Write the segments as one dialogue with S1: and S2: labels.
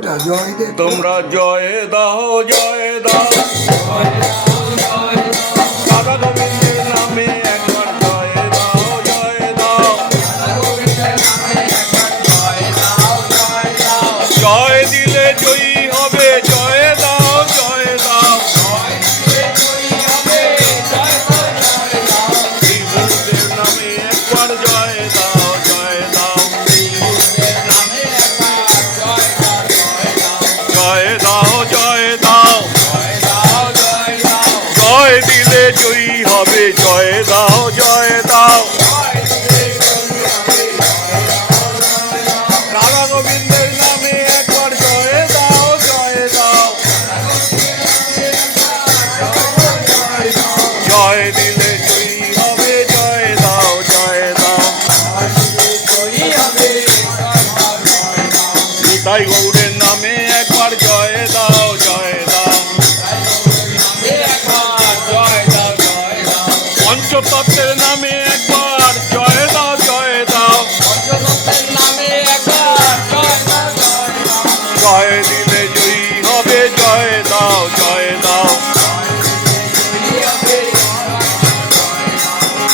S1: ওটা জয় দে
S2: তোমরা জয় দাও জয় দাও। রাধা জয়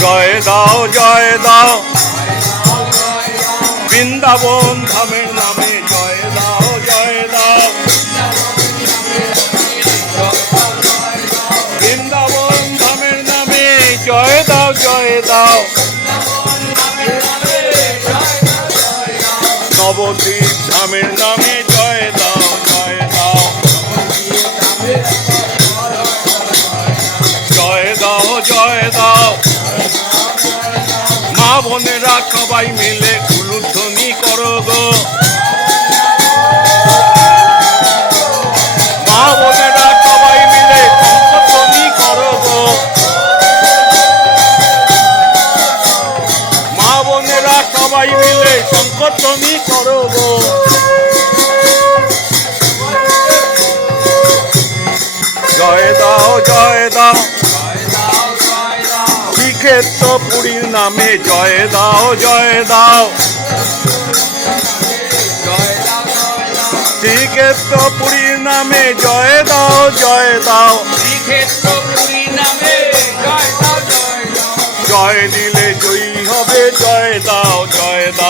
S2: জয় দাও জয় দাও। বৃন্দাবন ধামের নামে জয় দাও জয় দাও। বৃন্দাবন ধামের নামে জয় দাও জয় দাও। নবদ্বীপ ধামের নামে বোনেরা সবাই মিলে উলুধ্বনি করো গো। মা বোনেরা সবাই মিলে সংকীর্তনী করো গো। মা বোনেরা সবাই মিলে সংকীর্তনী করো গো। জয় দাও জয় দাও। শ্রীক্ষেত্র পুরীর নামে জয় দাও জয় দাও। শ্রীক্ষেত্র পুরীর নামে জয় দাও জয় দাও। জয় দিলে জয়ী হবে জয় দাও জয় দাও।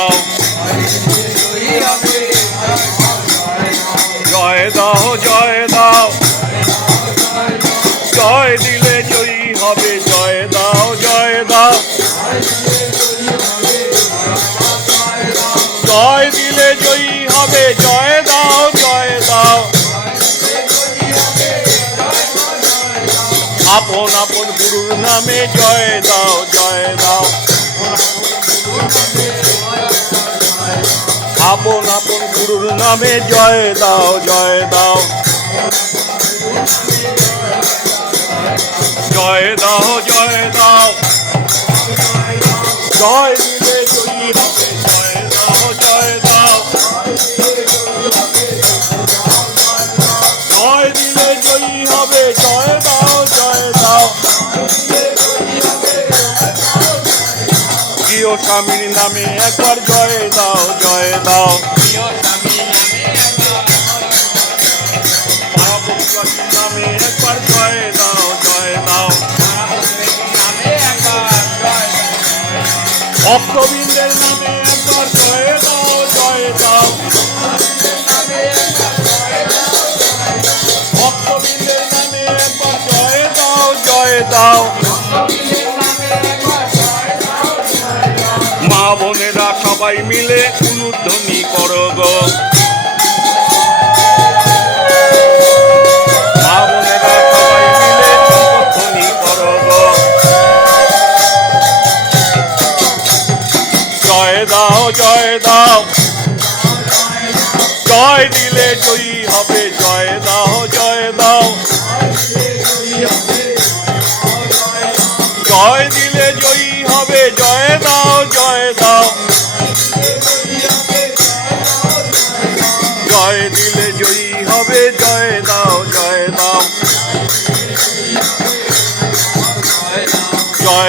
S2: আপন আপন গুরুর নামে জয় দাও জয় দাও। আপন আপন গুরুর নামে জয় দাও জয় দাও। জয় দাও জয় দাও। জয় স্বামীর নামে একবার জয় দাও জয় দাও। নামে একবার জয় দাও জয় দাও। ভক্তবৃন্দের নামে একবার জয় দাও জয় দাও। ভক্তবৃন্দের নামে একবার জয় দাও জয় দাও। সবাই মিলে অনুধ্বনি করো গো। জয় জয় দাও। জয় দিলে জয়ী হবে, জয় দাও জয় দাও। জয় দিলে জয়ী হবে জয় দাও